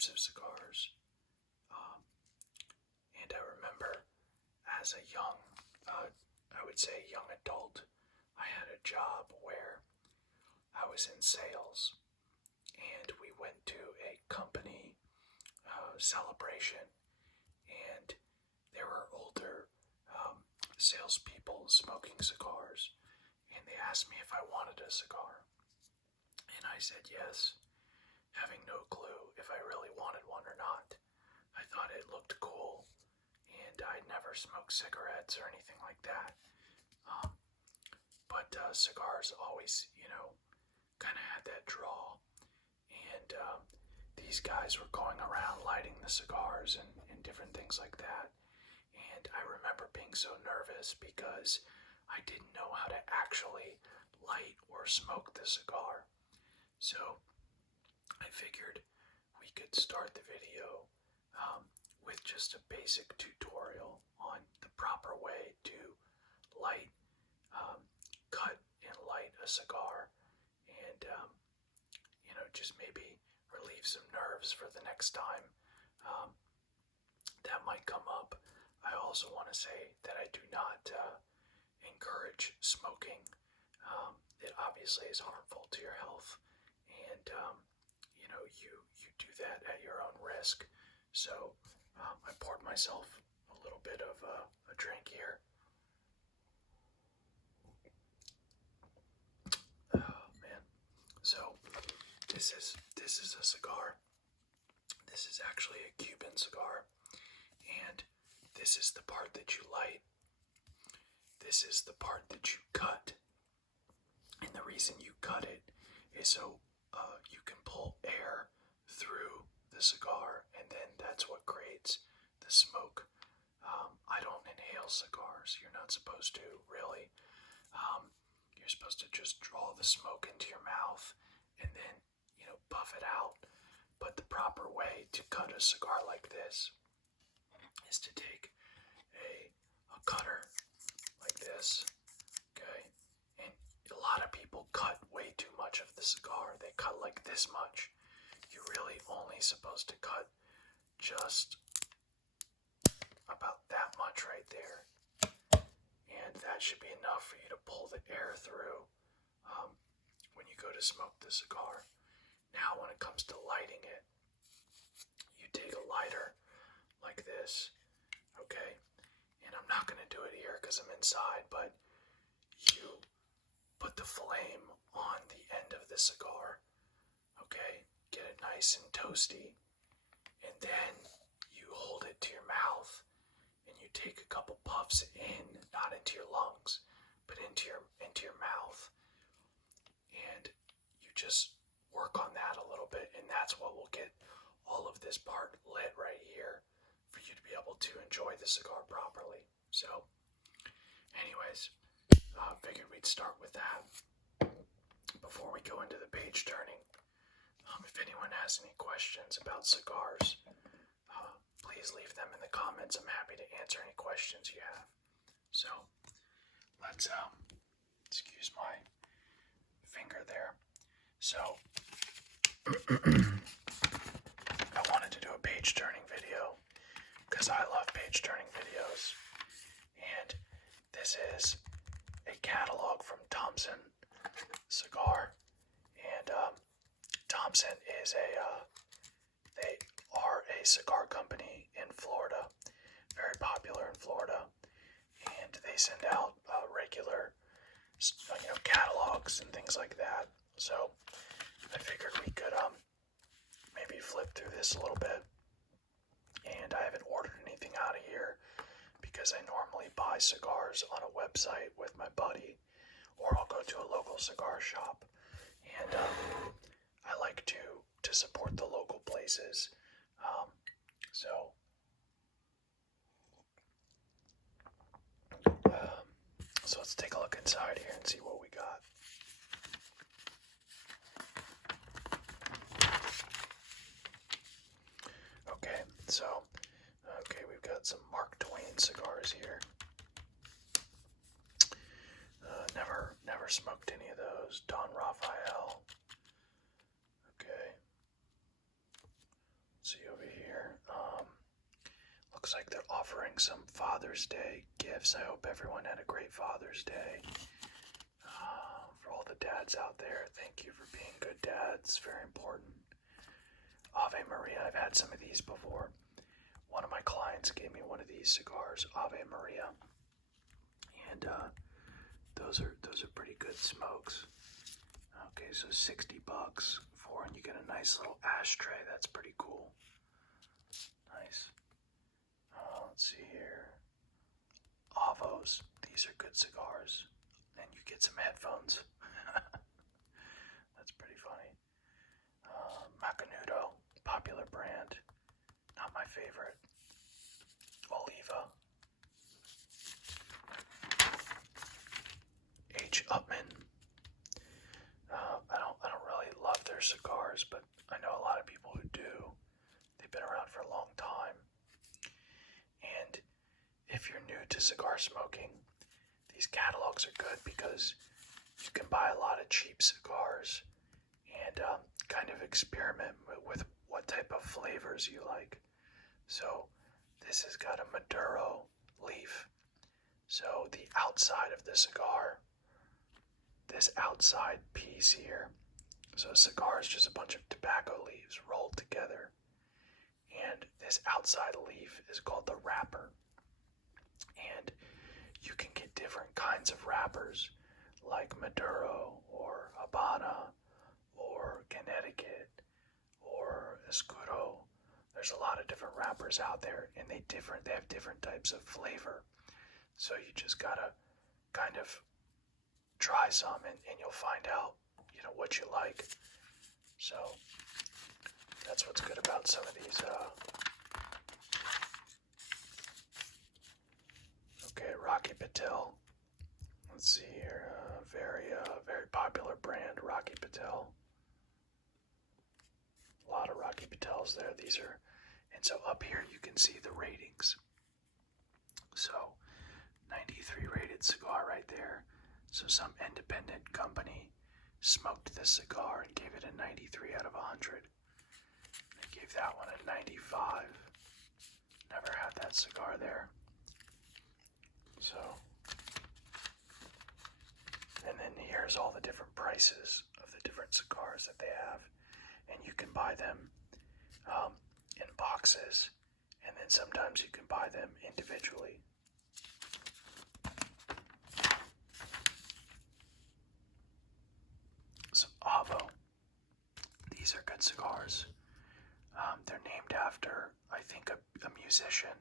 types of cigars. And I remember as a I would say young adult, I had a job where I was in sales, and we went to a company celebration, and there were older salespeople smoking cigars, and they asked me if I wanted a cigar, and I said yes, having no clue if I really wanted one or not. I thought it looked cool, and I'd never smoked cigarettes or anything like that. But cigars always, kind of had that draw. And these guys were going around lighting the cigars and different things like that. And I remember being so nervous because I didn't know how to actually light or smoke the cigar. So I figured we could start the video with just a basic tutorial on the proper way to light, cut and light a cigar, and just maybe relieve some nerves for the next time that might come up. I also want to say that I do not encourage smoking. It obviously is harmful to your health, and you do that at your own risk. So I poured myself a little bit of a drink here. Oh man! So this is a cigar. This is actually a Cuban cigar, and this is the part that you light. This is the part that you cut, and the reason you cut it is so you can pull air through the cigar, and then that's what creates the smoke. I don't inhale cigars. You're not supposed to, really. You're supposed to just draw the smoke into your mouth and then, puff it out. But the proper way to cut a cigar like this is to take a cutter like this, okay? And a lot of people cut way too much of the cigar. They cut like this much. You're really only supposed to cut just about that much right there. And that should be enough for you to pull the air through when you go to smoke the cigar. Now, when it comes to lighting it, you take a lighter like this, okay? And I'm not going to do it here because I'm inside, but you put the flame on the end of the cigar, okay? Get it nice and toasty, and then you hold it to your mouth, and you take a couple puffs in, not into your lungs, but into your mouth, and you just work on that a little bit, and that's what will get all of this part lit right here for you to be able to enjoy the cigar properly. So, anyways, figured we'd start with that before we go into the page turning. If anyone has any questions about cigars, please leave them in the comments. I'm happy to answer any questions you have. So, let's, excuse my finger there. So, I wanted to do a page turning video because I love page turning videos, and this is a catalog from Thompson Cigar, and Thompson is they are a cigar company in Florida, very popular in Florida, and they send out regular catalogs and things like that. So I figured we could maybe flip through this a little bit. And I haven't ordered anything out of here because I normally buy cigars on a website with my buddy, or I'll go to a local cigar shop. And I like to support the local places. So let's take a look inside here and see what we got. Okay, we've got some Mark Twain cigars here. Never smoked any of those. Don Raphael. Okay. Let's see looks like they're offering some Father's Day gifts. I hope everyone had a great Father's Day. For all the dads out there, thank you for being good dads. Very important. Ave Maria, I've had some of these before. One of my clients gave me one of these cigars, Ave Maria. And those are pretty good smokes. Okay, so $60 for, and you get a nice little ashtray. That's pretty cool. Nice. Let's see here. Avos. These are good cigars. And you get some headphones. That's pretty funny. Macanudo. Popular brand. Not my favorite. Oliva. H. Upman. I don't really love their cigars, but I know a lot of people who do. They've been around for a long time. And if you're new to cigar smoking, these catalogs are good because you can buy a lot of cheap cigars and kind of experiment with what type of flavors you like. So this has got a Maduro leaf. So the outside of the cigar, this outside piece here, so a cigar is just a bunch of tobacco leaves rolled together. And this outside leaf is called the wrapper. And you can get different kinds of wrappers like Maduro or Habana or Connecticut or Escudo. There's a lot of different wrappers out there, and they have different types of flavor. So you just gotta kind of try some and you'll find out, what you like. So that's what's good about some of these. Okay, Rocky Patel. Let's see here. Very popular brand, Rocky Patel. A lot of Rocky Patels there. And so up here you can see the ratings. So 93 rated cigar right there. So some independent company smoked this cigar and gave it a 93 out of 100. They gave that one a 95. Never had that cigar there. So, and then here's all the different prices of the different cigars that they have. And you can buy them in boxes, and then sometimes you can buy them individually. So Avo, these are good cigars. They're named after, I think, a musician.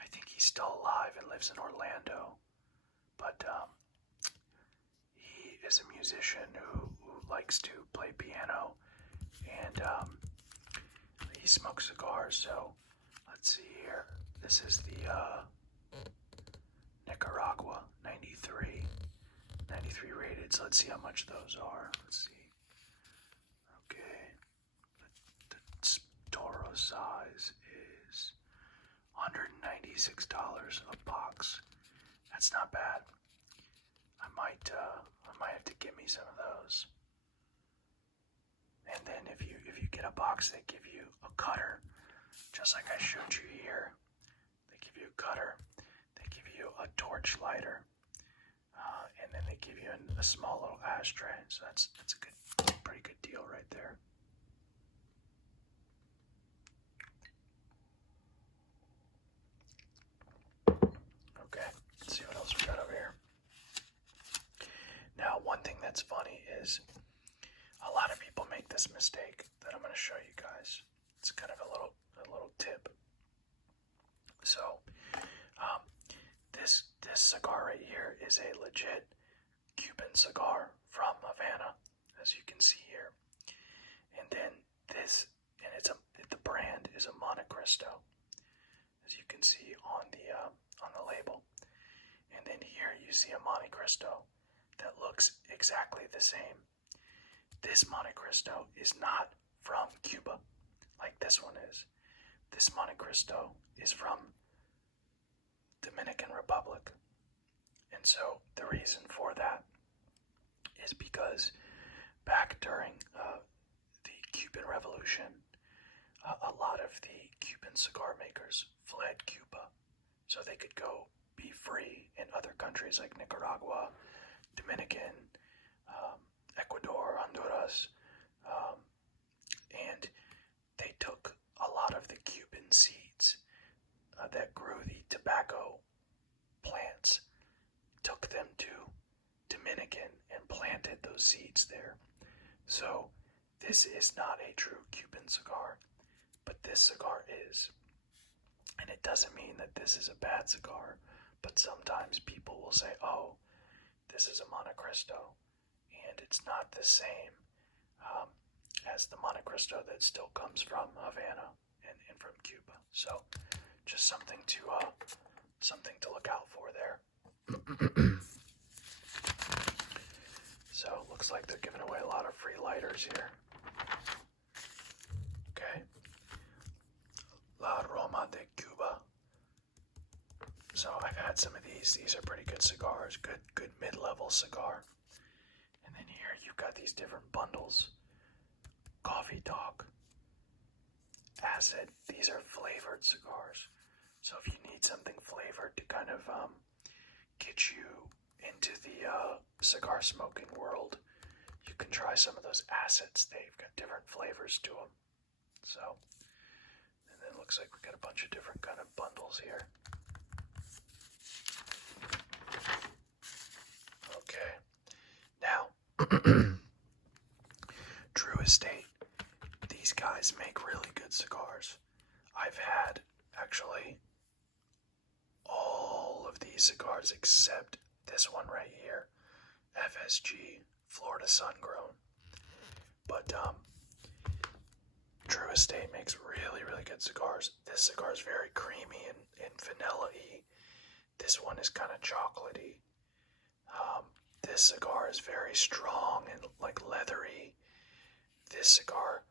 I think he's still alive and lives in Orlando. But he is a musician who likes to play piano, and he smokes cigars. So let's see here. This is the Nicaragua 93 rated. So let's see how much those are. Let's see. Okay. The Toro size is $196 a box. That's not bad. I might have to give me some of those. And then if you get a box, they give you a cutter, just like I showed you here. They give you a cutter. They give you a torch lighter, and then they give you a small little ashtray. So that's a pretty good deal right there. Okay, let's see what else we got over here. Now, one thing that's funny is a lot of people make this mistake that I'm going to show you guys. It's kind of a little tip. So, this cigar right here is a legit Cuban cigar from Havana, as you can see here. And then the brand is a Montecristo, as you can see on the label. And then here you see a Montecristo that looks exactly the same. This Montecristo is not from Cuba, like this one is. This Montecristo is from Dominican Republic. And so the reason for that is because back during the Cuban Revolution, a lot of the Cuban cigar makers fled Cuba so they could go be free in other countries like Nicaragua, Dominican, Ecuador, Honduras, and they took a lot of the Cuban seeds that grew the tobacco plants, took them to Dominican and planted those seeds there. So this is not a true Cuban cigar, but this cigar is. And it doesn't mean that this is a bad cigar, but sometimes people will say, oh, this is a Montecristo, and it's not the same as the Montecristo that still comes from Havana and from Cuba. So just something to look out for there. So looks like they're giving away a lot of free lighters here. Okay. La Roma de Cuba. So I've had some of these. These are pretty good cigars. Good mid-level cigar. And then here you've got these different bundles. Coffee Talk. Acid. These are flavored cigars. So if you need something flavored to kind of get you into the cigar smoking world, you can try some of those acids. They've got different flavors to them. So, and then it looks like we got a bunch of different kind of bundles here. Okay, now True Estate. These guys make really good cigars. I've had actually all of these cigars except this one right here, FSG, Florida Sun-Grown. But True Estate makes really, really good cigars. This cigar is very creamy and vanilla-y. This one is kind of chocolatey. This cigar is very strong and like leathery. This cigar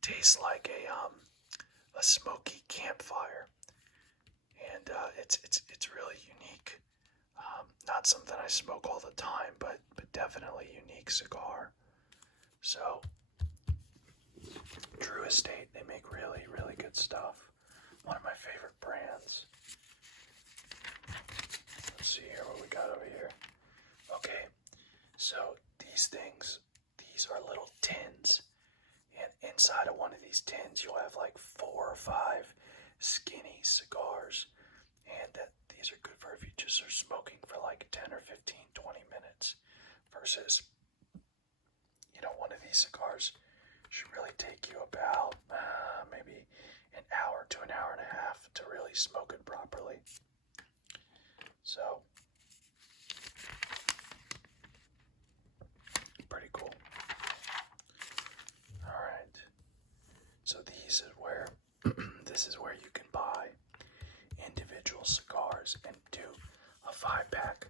tastes like a smoky campfire, and it's really unique. Not something I smoke all the time, but definitely unique cigar. So, True Estate, they make really, really good stuff. One of my favorite brands. Let's see here what we got over here. Okay, so these are little tins. And inside of one of these tins, you'll have like 4 or 5 skinny cigars. And these are good for if you just are smoking for like 10 or 15, 20 minutes. Versus, one of these cigars should really take you about maybe an hour to an hour and a half to really smoke it properly. So, pretty cool. Alright. So this is where you can buy individual cigars and do a 5-pack.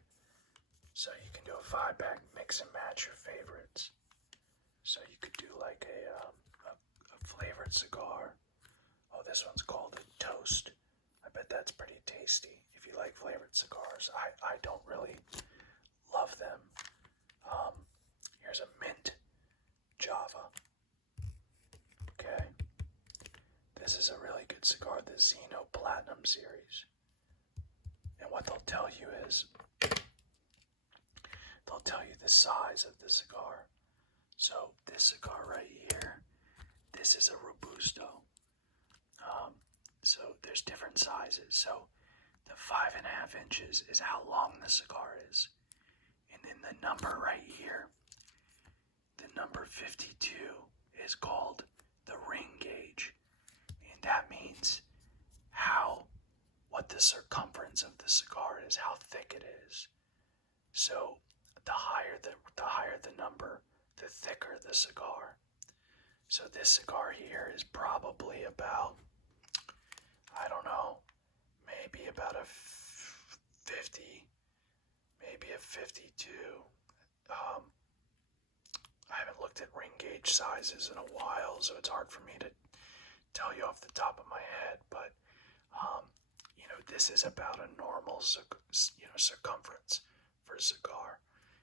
So you can do a 5-pack, mix and match your favorites. So you could do like a flavored cigar. Oh, this one's called a Toast. I bet that's pretty tasty if you like flavored cigars. I don't really love them. Here's a mint Java. Okay. This is a really good cigar, the Zeno Platinum series. And what they'll tell you is, they'll tell you the size of the cigar. So this cigar right here, this is a Robusto. So there's different sizes. So the 5.5 inches is how long the cigar is. And then the number right here, the number 52, is called the ring gauge. And that means what the circumference of the cigar is, how thick it is. So the higher the number, the thicker the cigar. So this cigar here is probably about, I don't know, maybe about a 50, maybe a 52. I haven't looked at ring gauge sizes in a while, so it's hard for me to tell you off the top of my head, but this is about a normal circumference for a cigar.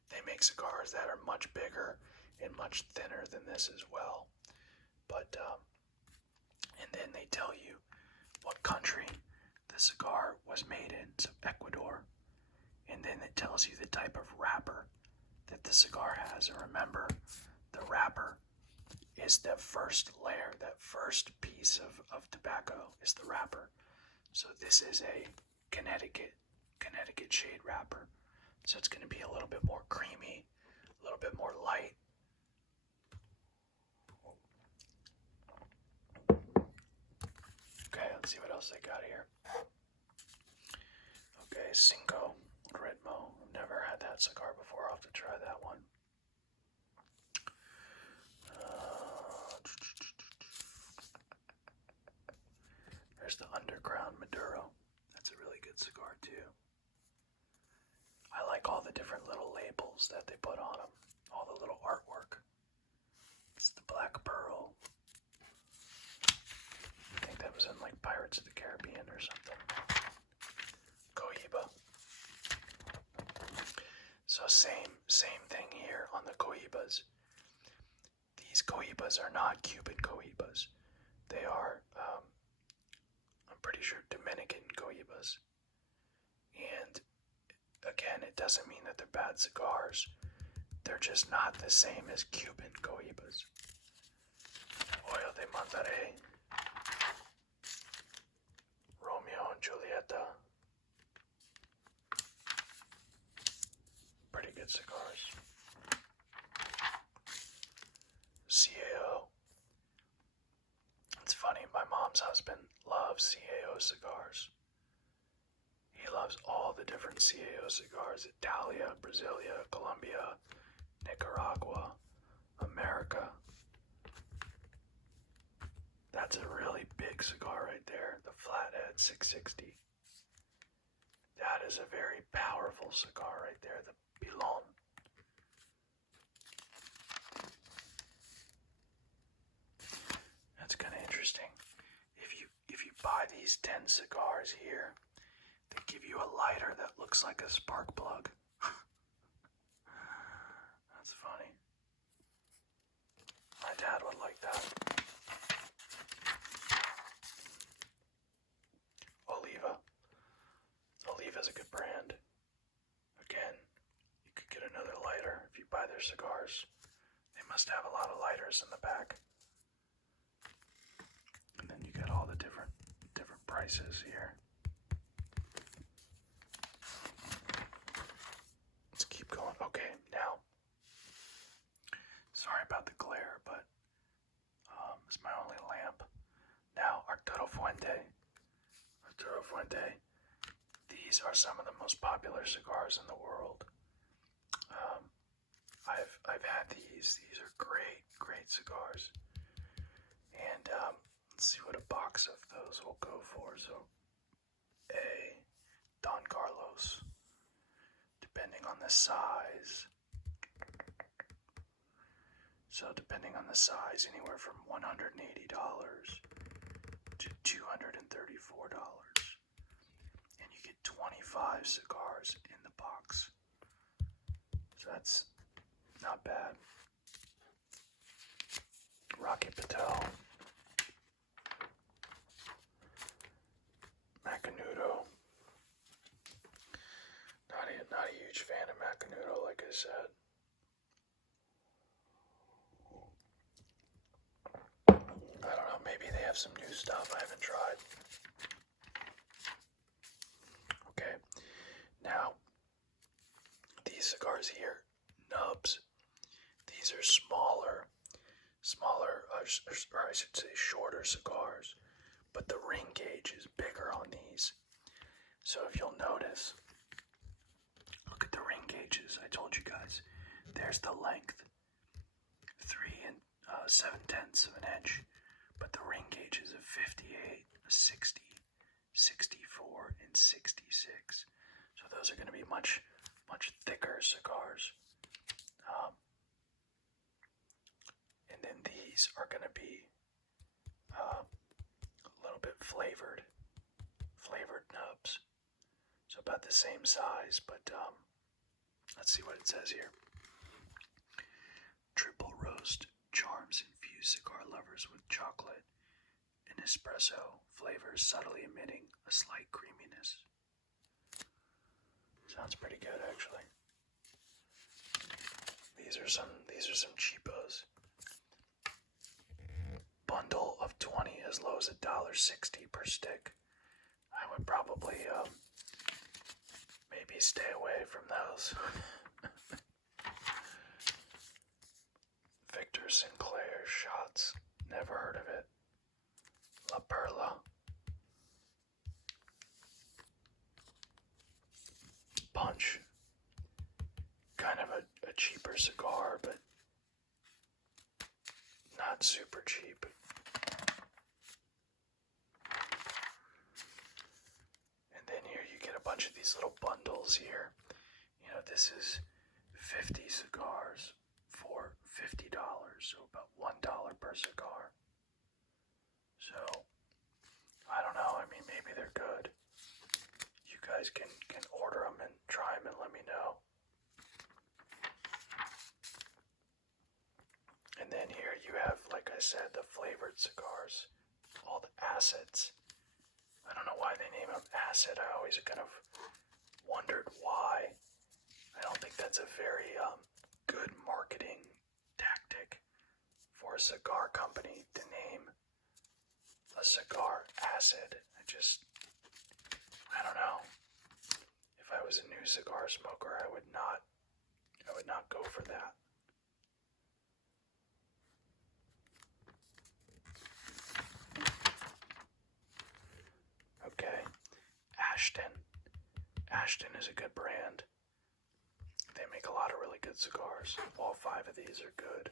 They make cigars that are much bigger and much thinner than this as well. But and then they tell you what country the cigar was made in, so Ecuador, and then it tells you the type of wrapper that the cigar has. And remember, the wrapper is the first layer, that first piece of tobacco is the wrapper. So this is a Connecticut shade wrapper. So it's going to be a little bit more creamy, a little bit more light. Okay, let's see what else they got here. Okay, Cinco Ritmo. I've never had that cigar before. I'll have to try that one. There's the Underground Maduro. That's a really good cigar too. I like all the different little labels that they put on them. All the little artwork. It's the Black Pearl. I think that was in like Pirates of the Caribbean or something. Cohiba. So same thing here on the Cohibas. These Cohibas are not Cuban Cohibas. They are, I'm pretty sure, Dominican Cohibas. And again, it doesn't mean that they're bad cigars. They're just not the same as Cuban Cohibas. Oil de Monterrey. Romeo and Julieta. Pretty good cigars. CAO. It's funny, my mom's husband loves CAO cigars. He loves all the different CAO cigars. Italia, Brasilia, Colombia, Nicaragua, America. That's a really big cigar right there. The Flathead 660. That is a very powerful cigar right there. The Pilon. That's kind of interesting. If you buy these 10 cigars here, they give you a lighter that looks like a spark plug. That's funny. My dad would like that. Oliva's a good brand. Again, you could get another lighter if you buy their cigars. They must have a lot of lighters in the back. And then you got all the different prices here. Let's keep going. Okay, now, sorry about the glare, but it's my only lamp. Now, Arturo Fuente. These are some of the most popular cigars in the world. I've had these. These are great cigars. And let's see what a box of those will go for. So, a Don Carlos, depending on the size. So depending on the size, anywhere from $180 to $234. And you get 25 cigars in the box. So that's not bad. Rocky Patel. Macanudo. Not a huge fan of Macanudo, like I said. I don't know, maybe they have some new stuff I haven't tried. Okay, now, these cigars here, nubs, these are smaller, or I should say shorter cigars, but the ring gauge is bigger on these. So if you'll notice, look at the ring gauges. I told you guys, there's the length, 3 7/10 of an inch. But the ring gauges of 58, 60, 64, and 66. So those are going to be much thicker cigars. And then these are going to be a little bit flavored nubs. So about the same size, but let's see what it says here. Triple roast charms infuse cigar lovers with chocolate and espresso flavors subtly emitting a slight creaminess. Sounds pretty good, actually. These are some cheapos. Bundle of 20 as low as $1.60 per stick. I would probably maybe stay away from those. Victor Sinclair shots. Never heard of it. La Perla. Punch. Kind of a cheaper cigar, but not super cheap. And then here you get a bunch of these little bundles here. You know, this is 50 cigars for $50, so about $1 per cigar. So, I don't know, I mean, maybe they're good. You guys can order them and try them and let me know. And then here you have, like I said, the flavored cigars, all the acids. I don't know why they name them acid. I always kind of wondered why. I don't think that's a very good marketing tactic for a cigar company to name a cigar acid. I don't know. If I was a new cigar smoker, I would not go for that. Okay, Ashton. Ashton is a good brand. They make a lot of really good cigars. All 5 of these are good.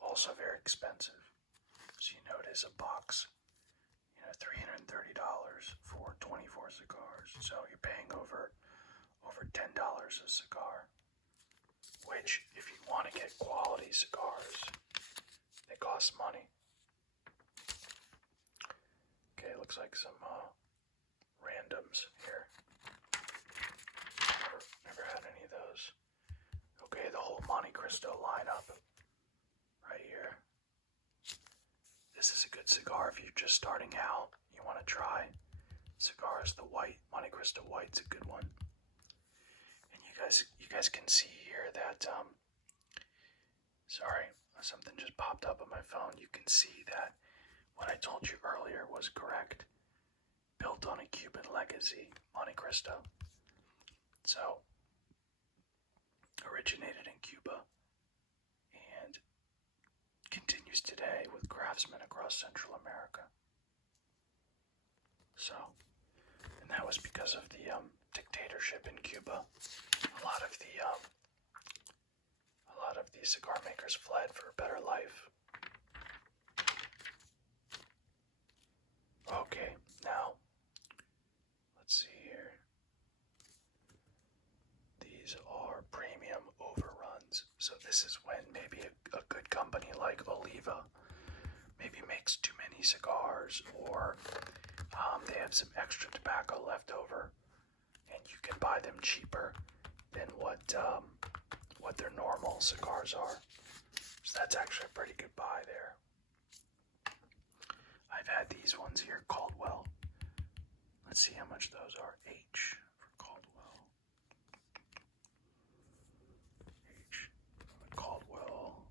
Also very expensive. So you notice a box, $330 for 24 cigars. So you're paying over $10 a cigar. Which, if you want to get quality cigars, they cost money. Okay, looks like some randoms here. Never had any of those. Okay, the whole Monte Cristo lineup right here. This is a good cigar if you're just starting out. You want to try Cigars. The white Monte Cristo white's a good one. And you guys can see here that sorry, something just popped up on my phone. You can see that what I told you earlier was correct. Built on a Cuban legacy, Monte Cristo. So, originated in Cuba and continues today with craftsmen across Central America. So, and that was because of the dictatorship in Cuba. A lot of the cigar makers fled for a better life. Okay, now let's see here. These are premium overruns. So this is when maybe a good company like Oliva maybe makes too many cigars, or they have some extra tobacco left over, and you can buy them cheaper than what their normal cigars are. So that's actually a pretty good buy there. I've had these ones here, Caldwell. Let's see how much those are. H for Caldwell. H for Caldwell.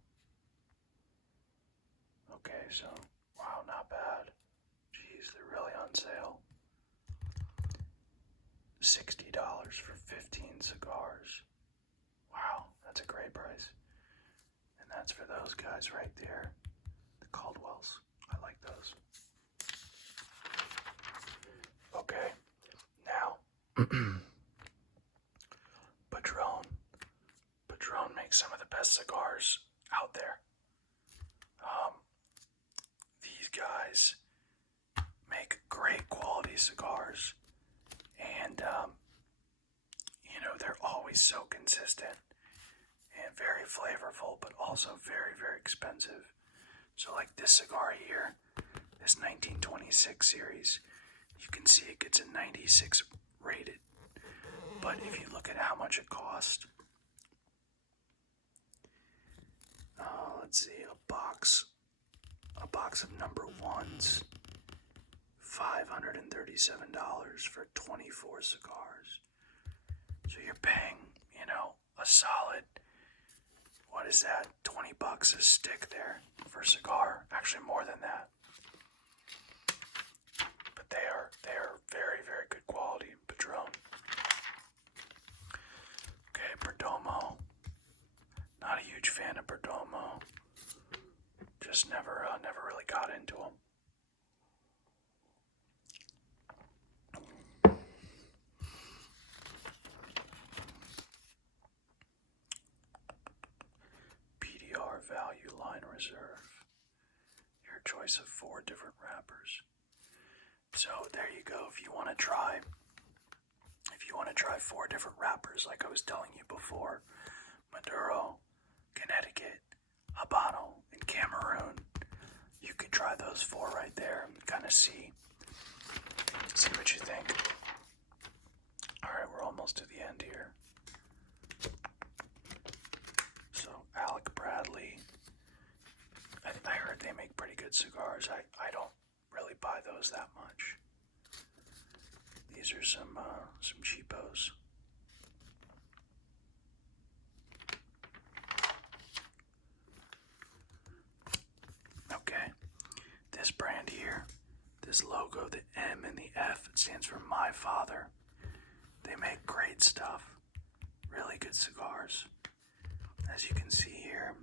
Okay, so, wow, not bad. Jeez, they're really on sale. $60 for 15 cigars. Wow, that's a great price. And that's for those guys right there. The Caldwells. I like those. Okay, now, Padron. Padron makes some of the best cigars out there. These guys make great quality cigars, and they're always so consistent and very flavorful, but also very, very expensive. So like this cigar here, this 1926 series, you can see it gets a 96 rated. But if you look at how much it cost, let's see, a box a box of number ones, $537 for 24 cigars. So you're paying, a solid, what is that, 20 bucks a stick there for a cigar. Actually more than that. But they are very, very good quality Padron. Okay, Perdomo. Not a huge fan of Perdomo. Just never really got into them. PDR Value Line Reserve. Your choice of 4 different wrappers. So there you go. If you want to try 4 different wrappers, like I was telling you before, Maduro, Connecticut, Habano, and Cameroon, you could try those 4 right there and kind of see what you think. Alright, we're almost to the end here. So, Alec Bradley. I heard they make pretty good cigars. I don't really buy those that much. These are some cheapos. Okay, this brand here, this logo, the M and the F, it stands for My Father. They make great stuff, really good cigars. As you can see here,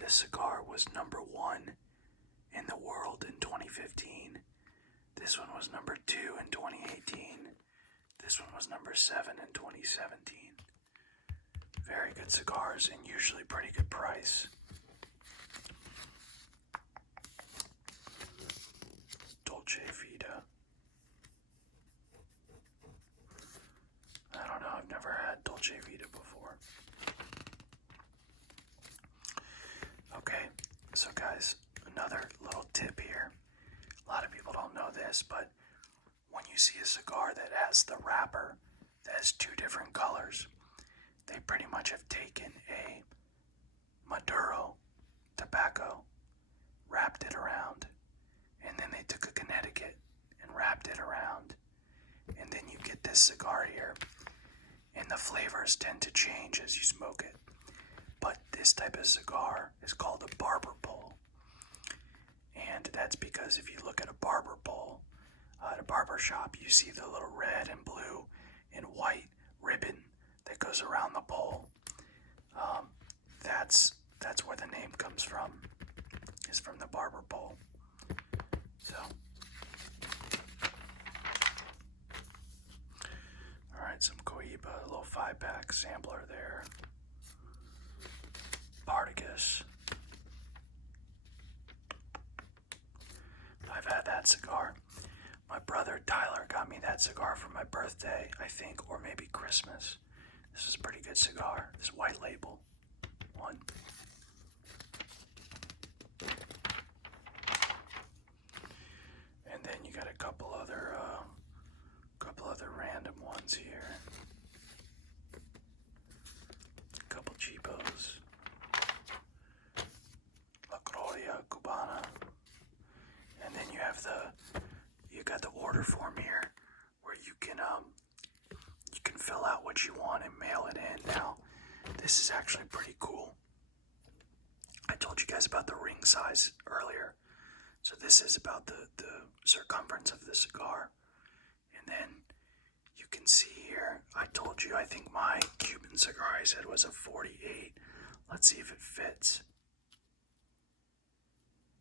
this cigar was number 1 in the world in 2015. This one was number 2 in 2018. This one was number 7 in 2017. Very good cigars and usually pretty good price. Dolce Vita. I don't know, I've never had Dolce Vita before. Okay, so guys, another little tip here. A lot of people don't know this, but when you see a cigar that has the wrapper that has 2 different colors, they pretty much have taken a Maduro tobacco, wrapped it around, and then they took a Connecticut and wrapped it around, and then you get this cigar here, and the flavors tend to change as you smoke it. But this type of cigar is called a barber pole. And that's because if you look at a barber pole, at a barber shop, you see the little red and blue and white ribbon that goes around the pole. That's where the name comes from, is from the barber pole. So, alright, some Cohiba, a little 5-pack sampler there. Partagas. I've had that cigar. My brother Tyler got me that cigar for my birthday, I think, or maybe Christmas. This is a pretty good cigar. This white label one. And then you got a couple other random ones here. A couple cheapos. La Gloria Cubana. And then you got the order form here where you can fill out what you want and mail it in. Now, this is actually pretty cool. I told you guys about the ring size earlier. So this is about the circumference of the cigar. And then you can see here, I told you, I think my Cuban cigar I said was a 48. Let's see if it fits.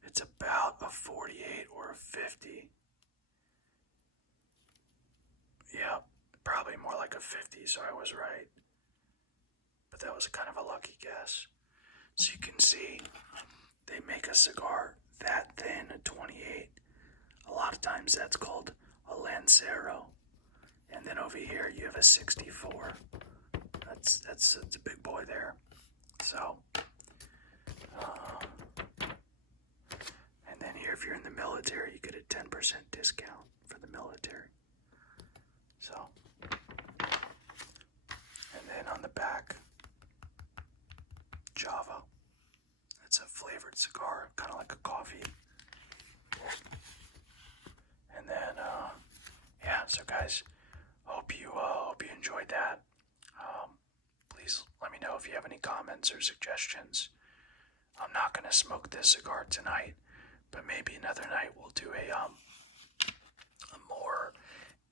It's about a 48 or a 50. Yeah, probably more like a 50, so I was right. But that was kind of a lucky guess. So you can see, they make a cigar that thin, a 28. A lot of times that's called a Lancero. And then over here you have a 64. That's a big boy there. So, and then here, if you're in the military, you get a 10% discount for the military. So, and then on the back, Java. It's a flavored cigar, kind of like a coffee if you have any comments or suggestions. I'm not going to smoke this cigar tonight, but maybe another night we'll do a more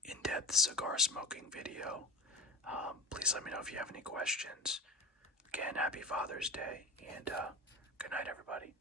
in-depth cigar smoking video. Please let me know if you have any questions. Again, happy Father's Day, and good night, everybody.